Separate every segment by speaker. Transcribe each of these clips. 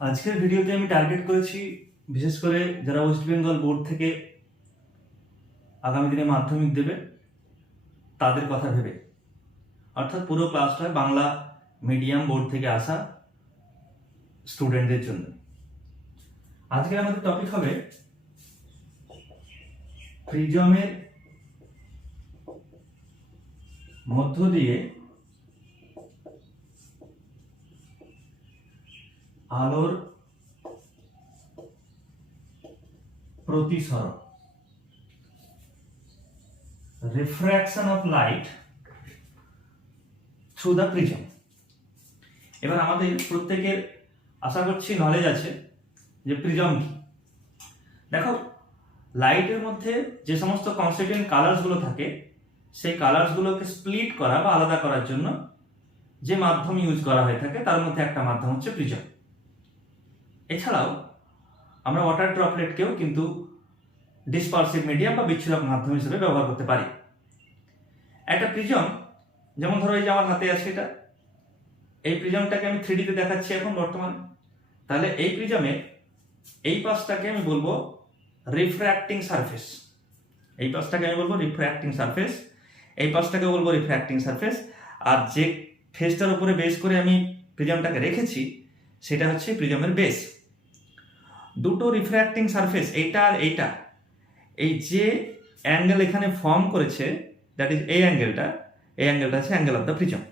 Speaker 1: আজকের ভিডিওতে আমি টার্গেট করেছি, বিশেষ করে যারা ওয়েস্ট বেঙ্গল বোর্ড থেকে আগামী দিনে মাধ্যমিক দেবে, তাদের কথা ভেবে। অর্থাৎ পুরো ক্লাসটা বাংলা মিডিয়াম বোর্ড থেকে আসা স্টুডেন্টদের জন্য। আজকে আমাদের টপিক হবে প্রিজমের মধ্য দিয়ে আলোর প্রতিসরণ। Refraction of light through the prism এবার আমাদের প্রত্যেকের আশা করছি নলেজ আছে যে প্রিজম কি। দেখো লাইটের মধ্যে যে সমস্ত কনস্টিটিউয়েন্ট কালার্সগুলো থাকে, সেই কালার্সগুলোকে স্প্লিট করা বা আলাদা করার জন্য যে মাধ্যম ইউজ করা হয়ে থাকে, তার মধ্যে একটা মাধ্যম হচ্ছে প্রিজম এছাড়াও আমরা ওয়াটার ড্রপলেটকেও কিন্তু ডিসপার্সিভ মিডিয়াম বা বিচ্ছুরক মাধ্যম হিসেবে ব্যবহার করতে পারি। একটা প্রিজম যেমন ধরো এই যে আমার হাতে আছে এটা, এই প্রিজমটাকে আমি থ্রি থ্রিডিতে দেখাচ্ছি এখন বর্তমানে। তাহলে এই প্রিজমে এই পাশটাকে আমি বলব রিফ্র্যাক্টিং সারফেস এই পাশটাকে আমি বলব রিফ্র্যাক্টিং সারফেস এই পাশটাকে বলব রিফ্র্যাক্টিং সারফেস আর যে ফেসটার উপরে বেস করে আমি প্রিজমটাকে রেখেছি, সেটা হচ্ছে প্রিজমের বেস দুটো রিফ্র্যাক্টিং সারফেস এইটা আর এইটা। এই যে অ্যাঙ্গেল এখানে ফর্ম করেছে দ্যাট ইজ এই অ্যাঙ্গেলটা এই অ্যাঙ্গেলটা আছে অ্যাঙ্গেল অফ দ্য প্রিজম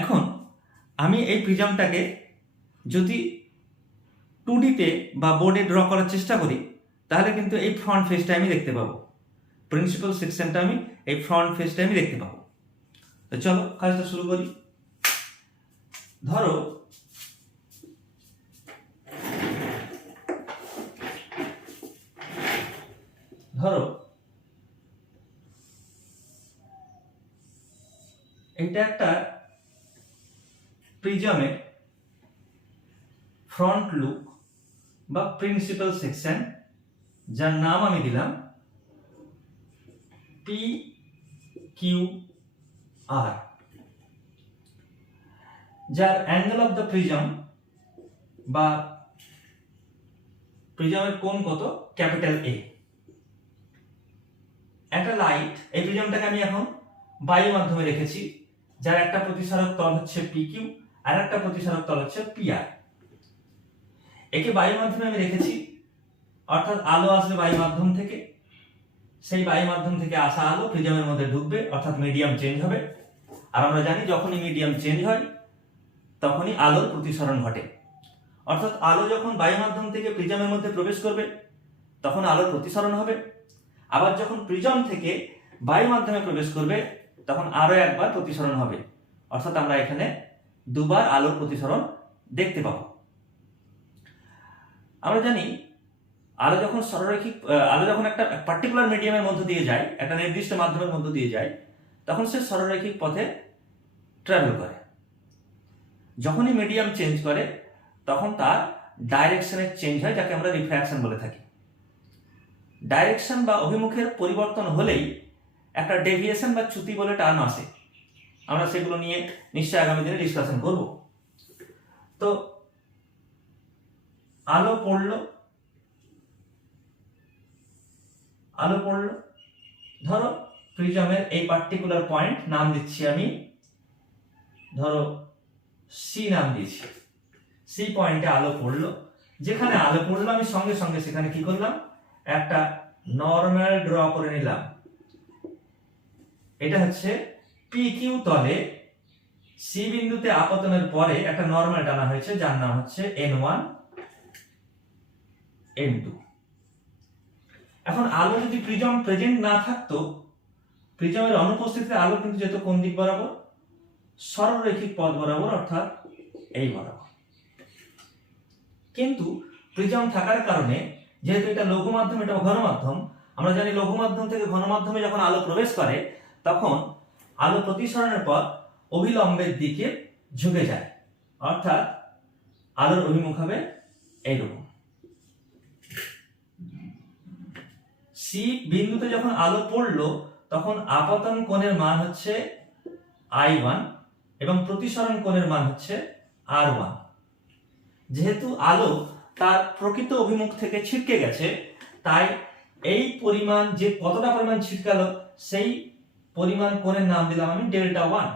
Speaker 1: এখন, আমি এই প্রিজমটাকে যদি টু ডিতে বা বোর্ডে ড্র করার চেষ্টা করি, তাহলে কিন্তু এই ফ্রন্ট ফেসটা আমি দেখতে পাবো। প্রিন্সিপাল সেকশনটা আমি এই ফ্রন্ট ফেসটা আমি দেখতে পাবো। তো চলো, কাজটা শুরু করি। ধরো ধরো। এটা একটা প্রিজমের ফ্রন্ট লুক বা প্রিন্সিপাল সেকশন যার নাম আমি দিলাম পি কিউ আর যার অ্যাঙ্গেল অফ দ্য প্রিজম বা প্রিজমের কোণ কত? ক্যাপিটাল এ একটা লাইট এই প্রিজমটাকে আমি এখন বায়ু মাধ্যমে রেখেছি, যার একটা প্রতিসারক তল হচ্ছে পি কিউ আর একটা প্রতিসারক তল হচ্ছে পি আর একে বায়ু মাধ্যমে আমি রেখেছি, অর্থাৎ আলো আসবে বায়ু মাধ্যম থেকে, সেই বায়ু মাধ্যম থেকে আসা আলো প্রিজমের মধ্যে ঢুকবে, অর্থাৎ মিডিয়াম চেঞ্জ হবে। আর আমরা জানি যখনই মিডিয়াম চেঞ্জ হয়, তখনই আলোর প্রতিসরণ ঘটে। অর্থাৎ আলো যখন বায়ু মাধ্যম থেকে প্রিজমের মধ্যে প্রবেশ করবে, তখন আলোর প্রতিসরণ হবে। আবার যখন প্রিজম থেকে বায়ু মাধ্যমে প্রবেশ করবে, তখন আরও একবার প্রতিসরণ হবে। অর্থাৎ আমরা এখানে দুবার আলোর প্রতিসরণ দেখতে পাবো। আমরা জানি, আলো যখন সরলরৈখিক আলো যখন একটা পার্টিকুলার মিডিয়ামের মধ্য দিয়ে যায়, একটা নির্দিষ্ট মাধ্যমের মধ্য দিয়ে যায়, তখন সে সরলরৈখিক পথে ট্রাভেল করে। যখনই মিডিয়াম চেঞ্জ করে, তখন তার ডাইরেকশনের চেঞ্জ হয়, যাকে আমরা রিফ্র্যাকশন বলে থাকি। ডাইরেকশন বা অভিমুখের পরিবর্তন হলেই একটা ডেভিয়েশন বা চ্যুতি বলে টার্ম আসে। আমরা সেগুলো নিয়ে নিশ্চয়ই আগামী দিনে ডিসকাশন করব। তো আলো পড়ল। আলো পড়ল। ধরো প্রিজমের এই পার্টিকুলার পয়েন্ট নাম দিচ্ছি আমি। ধরো সি নাম দিয়েছি সি পয়েন্টে আলো পড়ল। যেখানে আলো পড়ল, আমি সঙ্গে সঙ্গে সেখানে কি করলাম? একটা নর্মাল ড্র করে নিলাম। এটা হচ্ছে পি কিউ তলে সি বিন্দুতে আপতনের পরে একটা নর্মাল টানা হয়েছে, যার নাম হচ্ছে এন ওয়ান এন টু এখন আলো যদি প্রিজম প্রেজেন্ট না থাকতো প্রিজমের অনুপস্থিতিতে আলো কিন্তু যেত কোন দিক বরাবর? সরলরৈখিক পথ বরাবর, অর্থাৎ এই বরাবর। কিন্তু প্রিজম থাকার কারণে যেহেতু এটা লঘু মাধ্যম এটা ঘন মাধ্যম আমরা জানি লঘু মাধ্যম থেকে ঘন মাধ্যমে যখন আলো প্রবেশ করে, তখন আলো প্রতিসরণের পর অভিলম্বের দিকে ঝুঁকে যায়। অর্থাৎ আলোর অভিমুখ হবে এইরকম। সি বিন্দুতে যখন আলো পড়ল, তখন আপতন কোণের মান হচ্ছে আই ওয়ান এবং প্রতিসরণ কোণের মান হচ্ছে আর ওয়ান যেহেতু আলো তার প্রকৃত অভিমুখ থেকে ছিটকে গেছে। তাই এই পরিমাণ যে কতটা পরিমাণ ছিটকালো, সেই পরিমাণ কোণের নাম দিলাম আমি ডেল্টা ওয়ান।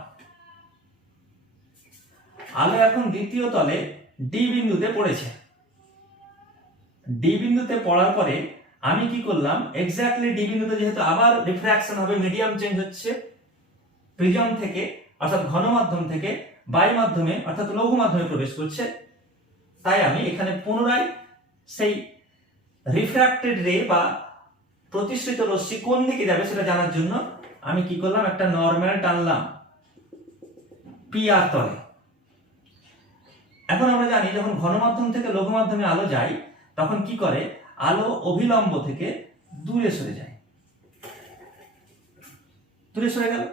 Speaker 1: আলো এখন দ্বিতীয় তলে ডি বিন্দুতে পড়েছে। ডি বিন্দুতে পড়ার পরে আমি কি করলাম? এক্স্যাক্টলি ডি বিন্দুতে যেহেতু আবার রিফ্র্যাকশন হবে মিডিয়াম চেঞ্জ হচ্ছে প্রিজম থেকে, অর্থাৎ ঘন মাধ্যম থেকে বায়ু মাধ্যমে অর্থাৎ লঘু মাধ্যমে প্রবেশ করছে তাই আমি এখানে পুনরায় সেই রিফ্র্যাক্টেড রে বা প্রতিশ্রিত রশ্মি কোন দিকে যাবে সেটা জানার জন্য আমি কি করলাম? একটা নর্মাল টানলাম পি তলে। এখন আমরা জানি যখন ঘন মাধ্যম থেকে লঘু মাধ্যমে আলো যায়, তখন কি করে? আলো অভিলম্ব থেকে দূরে সরে যায়। দূরে সরে গেল।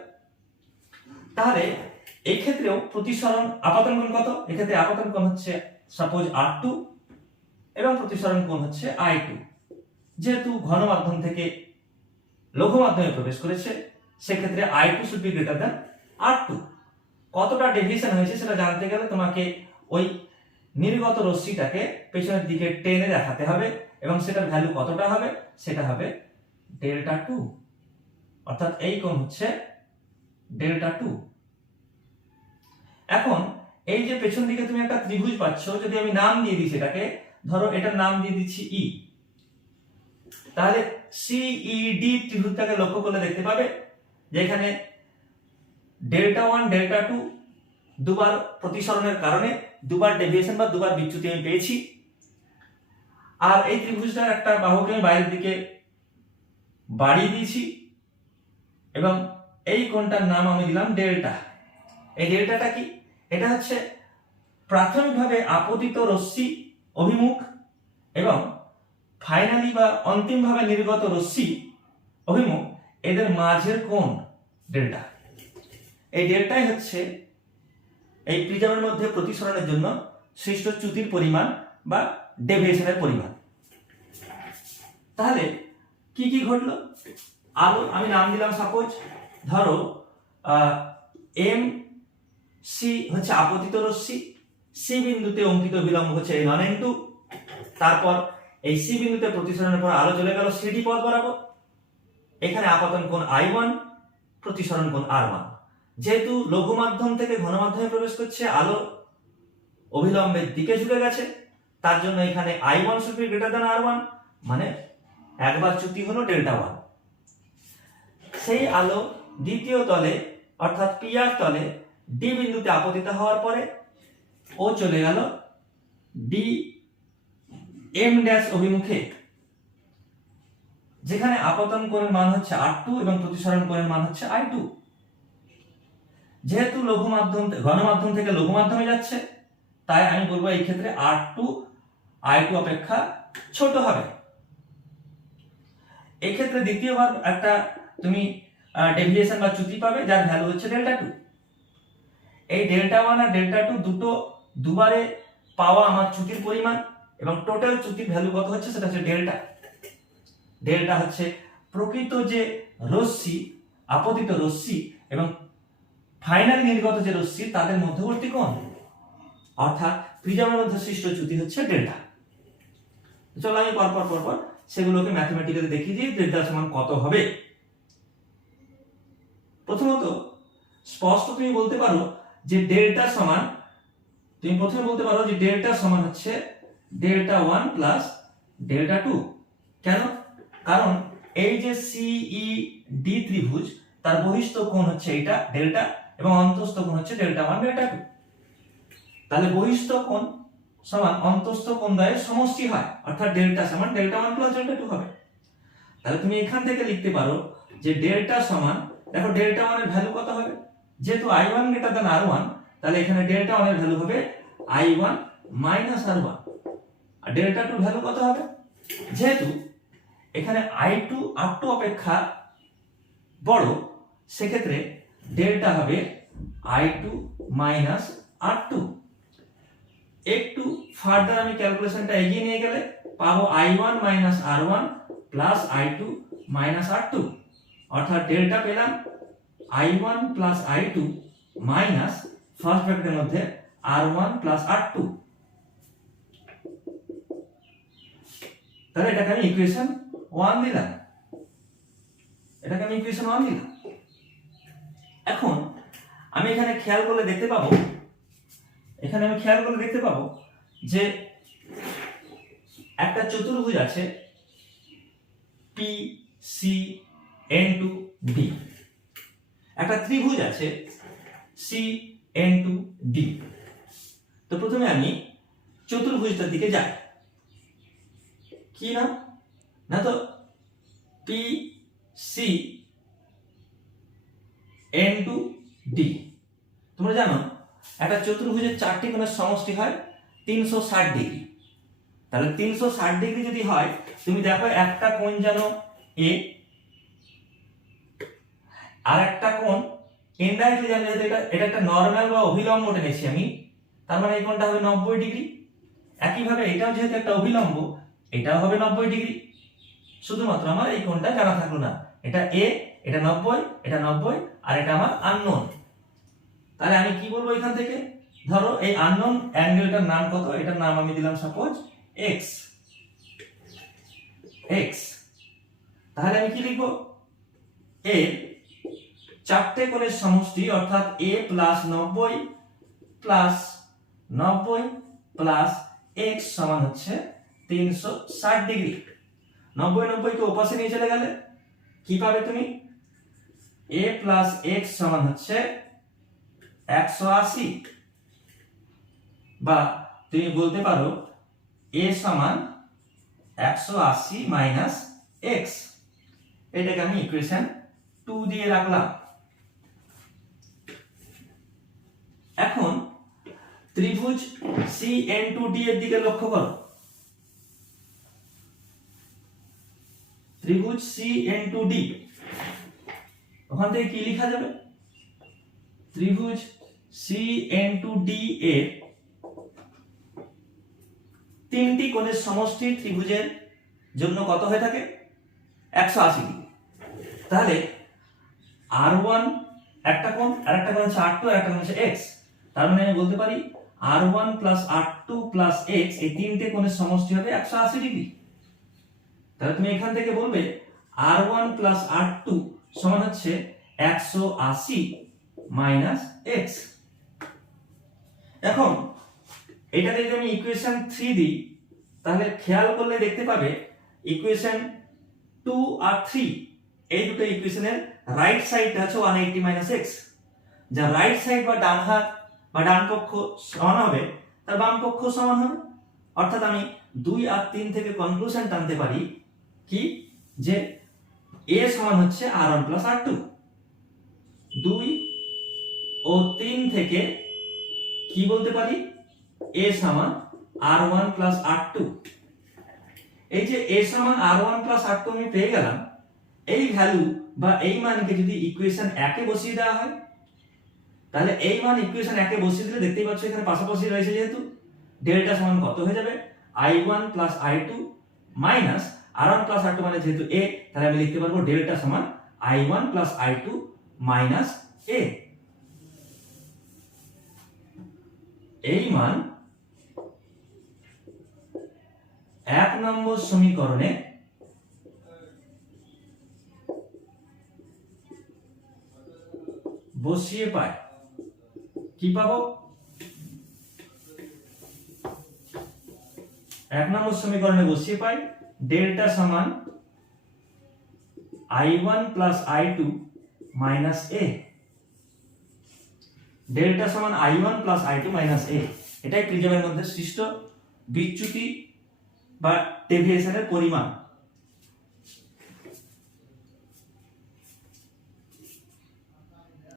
Speaker 1: তাহলে এই ক্ষেত্রেও প্রতিসরণ আপাতন কত? এক্ষেত্রে আপাতন হচ্ছে সাপোজ আর টু এবং প্রতিসরণ কোণ হচ্ছে আই টু যেহেতু ঘন মাধ্যম থেকে লঘু মাধ্যমে প্রবেশ করেছে, সেক্ষেত্রে I two should be greater than R two কতটা ডেভিয়েশন হয়েছে সেটা জানতে গেলে তোমাকে ওই নির্গত রশ্মিটাকে পেছনের দিকে টেনে দেখাতে হবে এবং সেটার ভ্যালু কতটা হবে? সেটা হবে ডেল্টা টু অর্থাৎ এই কোণ হচ্ছে ডেল্টা টু এখন এই যে পেছন দিকে তুমি একটা ত্রিভুজ পাচ্ছ, যদি আমি নাম দিয়ে দিই সেটাকে, ধরো এটার নাম দিয়ে দিচ্ছি ই তাহলে সিইডি ত্রিভুজটাকে লক্ষ্য করলে দেখতে পাবে যে এখানে ডেল্টা ওয়ান, ডেল্টা টু দুবার প্রতিসরণের কারণে দুবার ডেভিয়েশন বা দুবার বিচ্যুতি আমি পেয়েছি। আর এই ত্রিভুজটার একটা বাহুকে আমি বাইরের দিকে বাড়িয়ে দিয়েছি এবং এই কোণটার নাম আমি দিলাম ডেল্টা। এই ডেল্টাটা কি? এটা হচ্ছে প্রাথমিকভাবে আপতিত রশ্মি অভিমুখ এবং ফাইনালি বা অন্তিমভাবে নির্গত রশ্মি অভিমুখ, এদের মাঝের কোণ ডেল্টা। এই ডেল্টাই হচ্ছে এই প্রিজমের মধ্যে প্রতিসরণের জন্য সৃষ্ট চ্যুতির পরিমাণ বা ডেভিয়েশনের পরিমাণ। তাহলে কি কি ঘটলো? আলো, আমি নাম দিলাম সাপোজ ধরো এম সি হচ্ছে আপতিত রশ্মি। সি বিন্দুতে অঙ্কিত বিলম্ব হচ্ছে ওয়ান এন টু তারপর এই সি বিন্দুতে প্রতিসরণের পর আলো চলে গেল সিডি পথ বরাবর। এখানে আপাতন কোণ আই ওয়ান, প্রতিসরণ কোণ আর ওয়ান। যেহেতু লঘু মাধ্যম থেকে ঘন মাধ্যমে প্রবেশ করছে, আলো অবিলম্বের দিকে ঝুলে গেছে, তার জন্য এখানে I one be greater than R one মানে একবার চ্যুতি হলো ডেল্টা ওয়ান সেই আলো দ্বিতীয় তলে, অর্থাৎ পিআর তলে ডি বিন্দুতে আপতিত হওয়ার পরে ও চলে গেল ডি এম ড্যাশ অভিমুখে, যেখানে আপতন কোণের মান হচ্ছে আর টু এবং প্রতিসরণ কোণের মান হচ্ছে আই টু যেহেতু লঘু মাধ্যম ঘন মাধ্যম থেকে লঘু মাধ্যমে যাচ্ছে, তাই আমি বলব এই ক্ষেত্রে আর টু আই টু অপেক্ষা ছোট হবে। এই ক্ষেত্রে দ্বিতীয়বার একটা তুমি ডেভিয়েশন বা চ্যুতি পাবে, যার ভ্যালু হচ্ছে ডেল্টা টু এই ডেল্টা ওয়ান আর ডেল্টা টু দুটো দুবারে পাওয়া আমার চ্যুতির পরিমাণ এবং টোটাল চ্যুতির ভ্যালু কত হচ্ছে সেটা হচ্ছে ডেল্টা ডেল্টা হচ্ছে প্রকৃত যে রশ্মি, আপতিত রশ্মি এবং ফাইনালি নির্গত যে রশ্মি, তাদের মধ্যবর্তী কোণ। অর্থাৎ প্রিজমের মধ্যে সৃষ্ট চ্যুতি হচ্ছে ডেল্টা চলো আমি পরপর পরপর সেগুলোকে ম্যাথমেটিক্যালি দেখিয়ে দিই ডেল্টা সমান কত হবে। প্রথমত স্পষ্ট তুমি বলতে পারো যে ডেল্টা সমান, তুমি প্রথমে বলতে পারো যে ডেল্টা সমান হচ্ছে delta one plus delta two কেন? কারণ এই যে সিই ডি ত্রিভুজ, তার বহিস্থ কোণ হচ্ছে এটা ডেল্টা এবং অন্তস্থ কোণ হচ্ছে ডেল্টা ওয়ান ডেল্টা টু তাহলে বহিস্থ কোণ সমান অন্তস্থ কোণ দ্বয়ের সমষ্টি হয়, অর্থাৎ ডেল্টা সমান delta one plus delta two হবে। তাহলে তুমি এখান থেকে লিখতে পারো যে ডেল্টা সমান, দেখো ডেল্টা ওয়ানের ভ্যালু কত হবে? যেহেতু I one greater than R one তাহলে এখানে ডেল্টা ওয়ানের ভ্যালু হবে I one minus R one R delta two value কত হবে? যেহেতু এখানে আই টু আর টু অপেক্ষা বড়, সেক্ষেত্রে ডেল্টা হবে I two minus R two একটু ফার্দার আমি ক্যালকুলেশনটা এগিয়ে নিয়ে গেলে পাবো I one minus R one plus I two minus R two অর্থাৎ ডেল্টা পেলাম I one plus I two minus first ব্র্যাকেটের মধ্যে R one plus R two. তাহলে এটাকে আমি ইকুয়েশন ওয়ান দিলাম। এটাকে আমি ইকুয়েশন ওয়ান দিলাম। এখন আমি এখানে খেয়াল করলে দেখতে পাবো, এখানে আমি খেয়াল করলে দেখতে পাবো যে একটা চতুর্ভুজ আছে P C N two D একটা ত্রিভুজ আছে সি এন টু ডি তো প্রথমে আমি চতুর্ভুজটার দিকে যাই। কি না? না তো P C N two D তোমরা জানো, একটা চতুর্ভুজের চারটি কোণের সমষ্টি হয় তিনশো ষাট ডিগ্রি। তাহলে তিনশো ষাট ডিগ্রি যদি হয়, তুমি দেখো একটা কোণ যেন এ আর একটা কোণ ইনডাইরেক্টলি জানি যেহেতু এটা এটা একটা নর্মাল বা অভিলম্ব টেনেছি আমি, তার মানে এই কোণটা হবে নব্বই ডিগ্রি। একইভাবে এটাও যেহেতু একটা অভিলম্ব, এটাও হবে নব্বই ডিগ্রি। শুধুমাত্র আমার এই কোণটা জানা থাকল না। এটা এ এটা নব্বই এটা নব্বই, আর এটা আমার আননোন তাহলে আমি কি বলব এখান থেকে? ধরো এই আননোন অ্যাঙ্গেলটার নাম কত? এটার নাম আমি দিলাম সাপোজ এক্স এক্স তাহলে আমি কি লিখব? এ চারটে কোণের সমষ্টি, অর্থাৎ এ প্লাস নব্বই প্লাস নব্বই প্লাস এক্স সমান হচ্ছে তিনশো ষাট ডিগ্রি। নব্বই নব্বইকে ওপাশে নিয়ে চলে গেলে কি পাবে তুমি? এ প্লাস এক্স সমান হচ্ছে একশো আশি। বা তুমি বলতে পারো এ সমান একশো আশি মাইনাস এক্স এটাকে আমি ইকুয়েশন টু দিয়ে রাখলাম। এখন ত্রিভুজ সি এন টু ডি এর দিকে লক্ষ্য করো। ত্রিভুজ সি এন টু ডি ওখান থেকে কি লেখা যাবে? ত্রিভুজ সি এন টু ডি এর তিনটি কোণের সমষ্টি ত্রিভুজের জন্য কত হয়ে থাকে? একশো আশি ডিগ্রি। তাহলে আর ওয়ান একটা কোণ আর একটা কোণ হচ্ছে আর টু আর একটা কোণ হচ্ছে এক্স তার মানে আমি বলতে পারি R one plus R two plus X এই তিনটে কোণের সমষ্টি হবে একশো আশি ডিগ্রি। তাহলে তুমি এখান থেকে বলবে R one plus R two সমান হচ্ছে একশো আশি মাইনাস এক্স এখন এটাতে যদি আমি ইকুয়েশন থ্রি দিই, তাহলে খেয়াল করলে দেখতে পাবে ইকুয়েশন টু আর থ্রি এই দুটো ইকুয়েশনের রাইট সাইডটা হচ্ছে ওয়ান এইটি মাইনাস এক্স যা রাইট সাইড বা ডান হাত বা ডান পক্ষ সমান হবে, তার বাম পক্ষ সমান হবে। অর্থাৎ আমি দুই আর তিন থেকে কনক্লুশন টানতে পারি কি? যে এ সমান হচ্ছে R one plus R two. দুই ও তিন থেকে কি বলতে পারি? এ সমান R one plus R two. এই যে এ সমান R one plus R two আমি পেয়ে গেলাম, এই ভ্যালু বা এই মানকে যদি ইকুয়েশন একে বসিয়ে দেওয়া হয় তাহলে এই মান ইকুয়েশন একে বসিয়ে দিলে দেখতেই পাচ্ছ এখানে পাশাপাশি রয়েছে যেহেতু ডেল্টা সমান কত হয়ে যাবে? I one plus I two minus R one plus R two মানে যেহেতু এ তাহলে আমি লিখতে পারব ডেল্টা সমান I one plus I two minus A এই মান এক নম্বর সমীকরণে বসিয়ে পাই কি পাবো? এক নম্বর সমীকরণে বসিয়ে পাই, ডেল্টা সমান I one plus I two minus A delta সমান I one plus I two minus A এটাই প্রিজমের মধ্যে সৃষ্ট বিচ্যুতি বা ডেভিয়েশনের পরিমাণ।